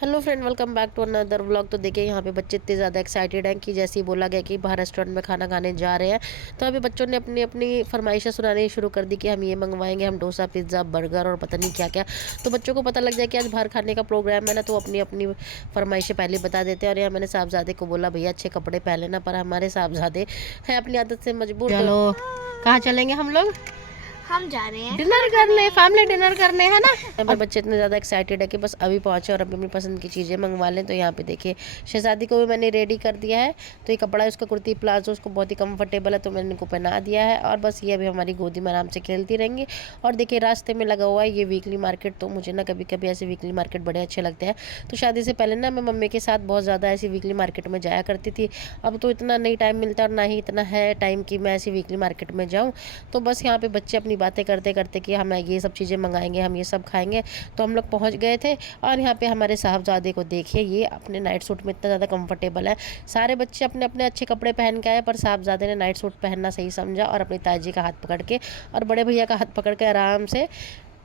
Hello friend, welcome back to another vlog. तो देखिए यहाँ पे बच्चे इतने ज़्यादा एक्साइटेड हैं कि जैसे ही बोला गया कि बाहर रेस्टोरेंट में खाना खाने जा रहे हैं, तो अभी बच्चों ने अपनी अपनी फरमाइशें सुनानी शुरू कर दी कि हम ये मंगवाएंगे, हम डोसा, पिज़्ज़ा, बर्गर और पता नहीं क्या क्या। तो बच्चों को पता लग जाए कि आज बाहर खाने का प्रोग्राम है ना, तो अपनी अपनी फरमाइशें पहले बता देते हैं। और यहाँ मैंने साहबजादे को बोला भैया अच्छे कपड़े पहन लेना, पर हमारे साहबजादे हैं अपनी आदत से मजबूर। चलो कहाँ चलेंगे हम लोग? हम जा रहे हैं डिनर करने, फैमिली डिनर करने, है ना। पर बच्चे इतने ज़्यादा एक्साइटेड है कि बस अभी पहुंचे और अभी अपनी पसंद की चीज़ें मंगवा लें। तो यहाँ पे देखिए शहजादी को भी मैंने रेडी कर दिया है। तो ये कपड़ा है उसका, कुर्ती प्लाजो, उसको बहुत ही कंफर्टेबल है, तो मैंने इनको पहना दिया है। और बस ये अभी हमारी गोदी में आराम से खेलती रहेंगी। और देखिए रास्ते में लगा हुआ है ये वीकली मार्केट। तो मुझे ना कभी कभी ऐसे वीकली मार्केट बड़े अच्छे लगते हैं। तो शादी से पहले ना मैं मम्मी के साथ बहुत ज़्यादा ऐसी वीकली मार्केट में जाया करती थी। अब तो इतना नहीं टाइम मिलता और ना ही इतना है टाइम कि मैं ऐसी वीकली मार्केट में जाऊँ। तो बस यहाँ पे बच्चे अपनी बातें करते करते कि हम ये सब चीज़ें मंगाएंगे, हम ये सब खाएंगे। तो हम लोग पहुँच गए थे। और यहाँ पे हमारे साहबजादे को देखिए, ये अपने नाइट सूट में इतना ज़्यादा कंफर्टेबल है। सारे बच्चे अपने अपने अच्छे कपड़े पहन के आए, पर साहबजादे ने नाइट सूट पहनना सही समझा और अपनी ताजी का हाथ पकड़ के और बड़े भैया का हाथ पकड़ के आराम से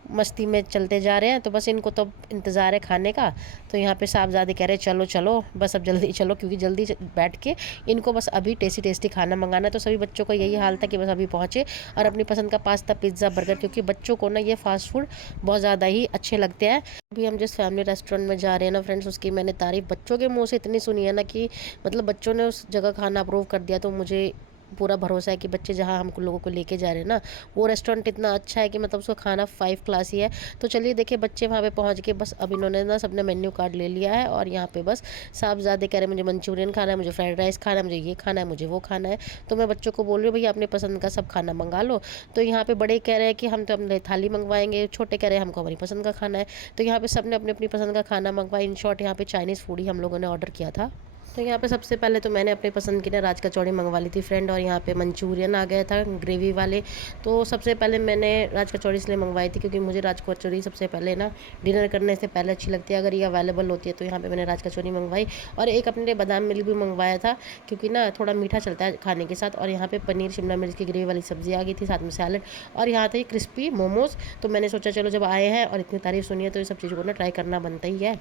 मस्ती में चलते जा रहे हैं। तो बस इनको तो इंतज़ार है खाने का। तो यहाँ पे साहबजादे कह रहे चलो चलो, बस अब जल्दी चलो, क्योंकि जल्दी बैठ के इनको बस अभी टेस्टी टेस्टी खाना मंगाना है। तो सभी बच्चों का यही हाल था कि बस अभी पहुँचे और अपनी पसंद का पास्ता, पिज़्ज़ा, बर्गर, क्योंकि बच्चों को ना ये फास्ट फूड बहुत ज़्यादा ही अच्छे लगते हैं। अभी हम जिस फैमिली रेस्टोरेंट में जा रहे हैं ना फ्रेंड्स, उसकी मैंने तारीफ़ बच्चों के मुँह से इतनी सुनी है ना कि मतलब बच्चों ने उस जगह खाना अप्रूव कर दिया। तो मुझे पूरा भरोसा है कि बच्चे जहाँ हम लोगों को लेके जा रहे हैं ना, वो रेस्टोरेंट इतना अच्छा है कि मतलब उसका खाना 5 क्लास ही है। तो चलिए देखिए बच्चे वहाँ पे पहुँच के बस अब इन्होंने ना सबने मेन्यू कार्ड ले लिया है। और यहाँ पे बस साहबजादे कह रहे मुझे मंचूरियन खाना है, मुझे फ्राइड राइस खाना है, मुझे ये खाना है, मुझे वो खाना है। तो मैं बच्चों को बोल रही हूँ भैया अपनी पसंद का सब खाना मंगा लो। तो यहाँ पे बड़े कह रहे हैं कि हम तो अपने थाली मंगवाएंगे, छोटे कह रहे हैं हमको हमारी पसंद का खाना है। तो यहाँ पे सबने अपनी अपनी पसंद का खाना मंगवाया। इन शॉर्ट यहाँ पे चाइनीज़ फूड ही हम लोगों ने ऑर्डर किया था। तो यहाँ पे सबसे पहले तो मैंने अपनी पसंद की ना राज कचौड़ी मंगवा ली थी फ्रेंड। और यहाँ पे मंचूरियन आ गया था ग्रेवी वाले। तो सबसे पहले मैंने राज कचौड़ी इसलिए मंगवाई थी क्योंकि मुझे राज कचौड़ी सबसे पहले ना डिनर करने से पहले अच्छी लगती है, अगर ये अवेलेबल होती है। तो यहाँ पे मैंने राज कचौड़ी मंगवाई और एक अपने लिए बादाम मिल्क भी मंगवाया था, क्योंकि ना थोड़ा मीठा चलता है खाने के साथ। और यहाँ पे पनीर शिमला मिर्च की ग्रेवी वाली सब्जी आ गई थी, साथ में सैलड। और यहाँ थे क्रिस्पी मोमोज। तो मैंने सोचा चलो जब आए हैं और इतनी तारीफ सुनी है तो ये सब चीज़ों को ना ट्राई करना बनता ही है।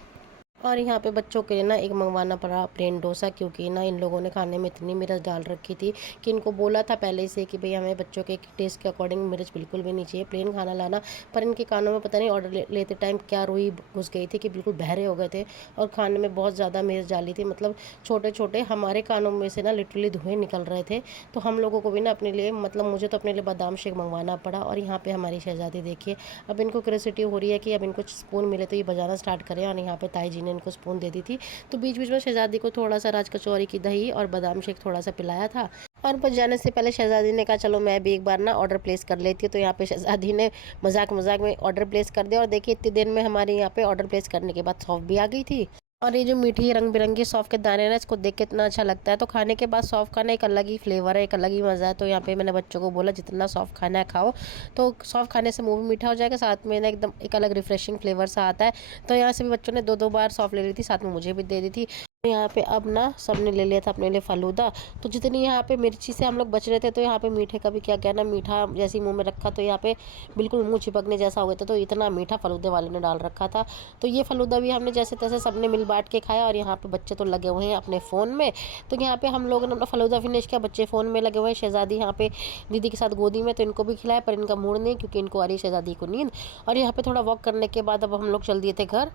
और यहाँ पे बच्चों के लिए ना एक मंगवाना पड़ा प्लेन डोसा, क्योंकि ना इन लोगों ने खाने में इतनी मिर्च डाल रखी थी कि इनको बोला था पहले से कि भाई हमें बच्चों के टेस्ट के अकॉर्डिंग मिर्च बिल्कुल भी नहीं चाहिए, प्लेन खाना लाना। पर इनके कानों में पता नहीं ऑर्डर लेते टाइम क्या रुई घुस गई थी कि बिल्कुल बहरे हो गए थे और खाने में बहुत ज़्यादा मिर्च डाली थी। मतलब छोटे छोटे हमारे कानों में से ना लिटरली धुएँ निकल रहे थे। तो हम लोगों को भी ना अपने लिए, मतलब मुझे तो अपने लिए बादाम शेक मंगवाना पड़ा। और यहाँ पे हमारी शहजादी देखिए, अब इनको क्यूरियोसिटी हो रही है कि अब इनको स्पून मिले तो ये बजाना स्टार्ट करें। और यहाँ पे ताई जी ने इनको स्पून दे दी थी। तो बीच बीच में शहजादी को थोड़ा सा राज कचौरी की दही और बादाम शेक थोड़ा सा पिलाया था। और बस जाने से पहले शहजादी ने कहा चलो मैं भी एक बार ना ऑर्डर प्लेस कर लेती हूँ। तो यहाँ पे शहजादी ने मजाक मजाक में ऑर्डर प्लेस कर दिया। और देखिए इतनी देर में हमारे यहाँ पे ऑर्डर प्लेस करने के बाद सौंफ भी आ गई थी। और ये जो मीठी रंग बिरंगी सौंफ के दाने ना, इसको देख के इतना अच्छा लगता है। तो खाने के बाद सौंफ खाना एक अलग ही फ्लेवर है, एक अलग ही मज़ा है। तो यहाँ पे मैंने बच्चों को बोला जितना सौंफ खाना है खाओ। तो सौंफ खाने से मुंह भी मीठा हो जाएगा, साथ में ना एकदम एक अलग रिफ्रेशिंग फ्लेवर सा आता है। तो यहाँ से भी बच्चों ने दो दो बार सौंफ ले ली थी, साथ में मुझे भी दे दी थी। यहाँ पे अब ना सबने ले लिया था अपने लिए फालूदा। तो जितनी यहाँ पे मिर्ची से हम लोग बच रहे थे, तो यहाँ पे मीठे का भी क्या कहना, मीठा जैसे ही मुंह में रखा तो यहाँ पे बिल्कुल मुंह चिपकने जैसा हो गया था। तो इतना मीठा फालूदे वाले ने डाल रखा था। तो ये फालूदा भी हमने जैसे तैसे सबने मिल बांट के खाया। और यहाँ पे बच्चे तो लगे हुए हैं अपने फ़ोन में। तो यहाँ पे हम लोगों ने अपना फालूदा फिनिश किया, बच्चे फ़ोन में लगे हुए हैं। शहजादी यहाँ पे दीदी के साथ गोदी में, तो इनको भी खिलाया, पर इनका मूड नहीं, क्योंकि इनको आ रही शहजादी को नींद। और यहाँ पे थोड़ा वॉक करने के बाद अब हम लोग चल दिए थे घर।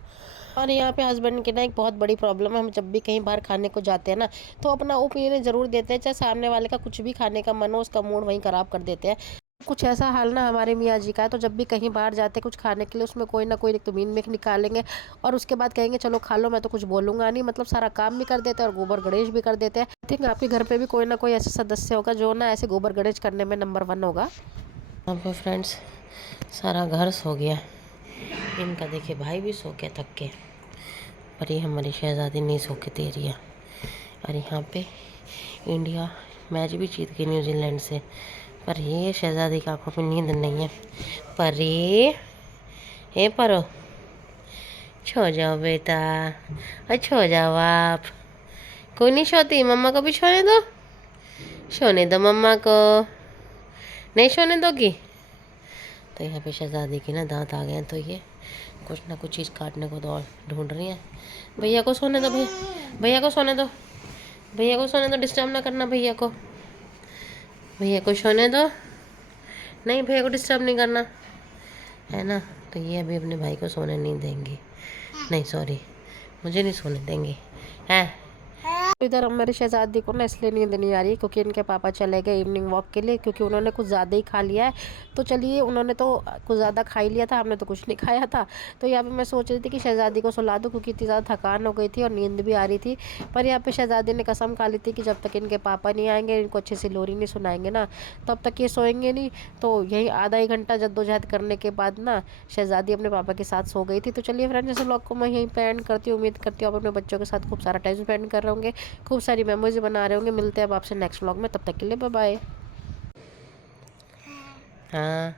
और यहाँ पे हस्बैंड की ना एक बहुत बड़ी प्रॉब्लम है, हम जब भी कहीं बाहर खाने को जाते हैं ना, तो अपना ओपिनियन ज़रूर देते हैं, चाहे सामने वाले का कुछ भी खाने का मन हो, उसका मूड वहीं ख़राब कर देते हैं। कुछ ऐसा हाल ना हमारे मियाँ जी का है। तो जब भी कहीं बाहर जाते कुछ खाने के लिए, उसमें कोई ना कोई एक तो मीन मेख निकालेंगे और उसके बाद कहेंगे चलो खा लो, मैं तो कुछ बोलूँगा नहीं। मतलब सारा काम भी कर देते हैं और गोबर गणेश भी कर देते हैं। आई थिंक आपके घर पे भी कोई ना कोई ऐसा सदस्य होगा जो ना ऐसे गोबर गणेश करने में नंबर 1 होगा। यहाँ पे फ्रेंड्स सारा घर सो गया, इनका देखिए भाई भी सो गया थक के, पर ये हमारी शहजादी नहीं सो के दे रही है। और यहाँ पे इंडिया मैच भी जीत गई न्यूजीलैंड से, पर ये शहजादी की आंखों में नींद नहीं है। पर ये परो सो जाओ बेटा, सो जाओ आप। कोई नहीं सोती, मम्मा को भी सोने दो, सोने दो मम्मा को, नहीं सोने दोगी। तो यहाँ पे शहजादी की ना दांत आ गए हैं, तो ये कुछ ना कुछ चीज़ काटने को तो और ढूंढ रही हैं। भैया को सोने दो, भैया को सोने दो, भैया को सोने दो, डिस्टर्ब ना करना भैया को, भैया को सोने दो, नहीं भैया को डिस्टर्ब नहीं करना है ना। तो ये अभी अपने भाई को सोने नहीं देंगी, नहीं सॉरी, मुझे नहीं सोने देंगी हैं। इधर अब मेरी शहजादी को ना इसलिए नींद नहीं आ रही क्योंकि इनके पापा चले गए इवनिंग वॉक के लिए, क्योंकि उन्होंने कुछ ज़्यादा ही खा लिया है। तो चलिए, उन्होंने तो कुछ ज़्यादा खा ही लिया था, हमने तो कुछ नहीं खाया था। तो यहाँ पे मैं सोच रही थी कि शहजादी को सुला दूँ क्योंकि इतनी ज़्यादा थकान हो गई थी और नींद भी आ रही थी। पर यहाँ पे शहजादी ने कसम खा ली थी कि जब तक इनके पापा नहीं आएंगे, इनको अच्छे से लोरी नहीं सुनाएंगे ना, तब तक ये सोएंगे नहीं। तो यही आधा ही घंटा जद्दोजहद करने के बाद ना शहजादी अपने पापा के साथ सो गई थी। तो चलिए फ्रेंड्स, इस व्लॉग को मैं यहीं पे एंड करती हूँ। उम्मीद करती हूँ आप अपने बच्चों के साथ खूब सारा टाइम स्पेंड कर रहे होंगे, खूब सारी मेमोरीज बना रहे होंगे। मिलते हैं अब आपसे नेक्स्ट व्लॉग में, तब तक के लिए बाय बाय। हाँ।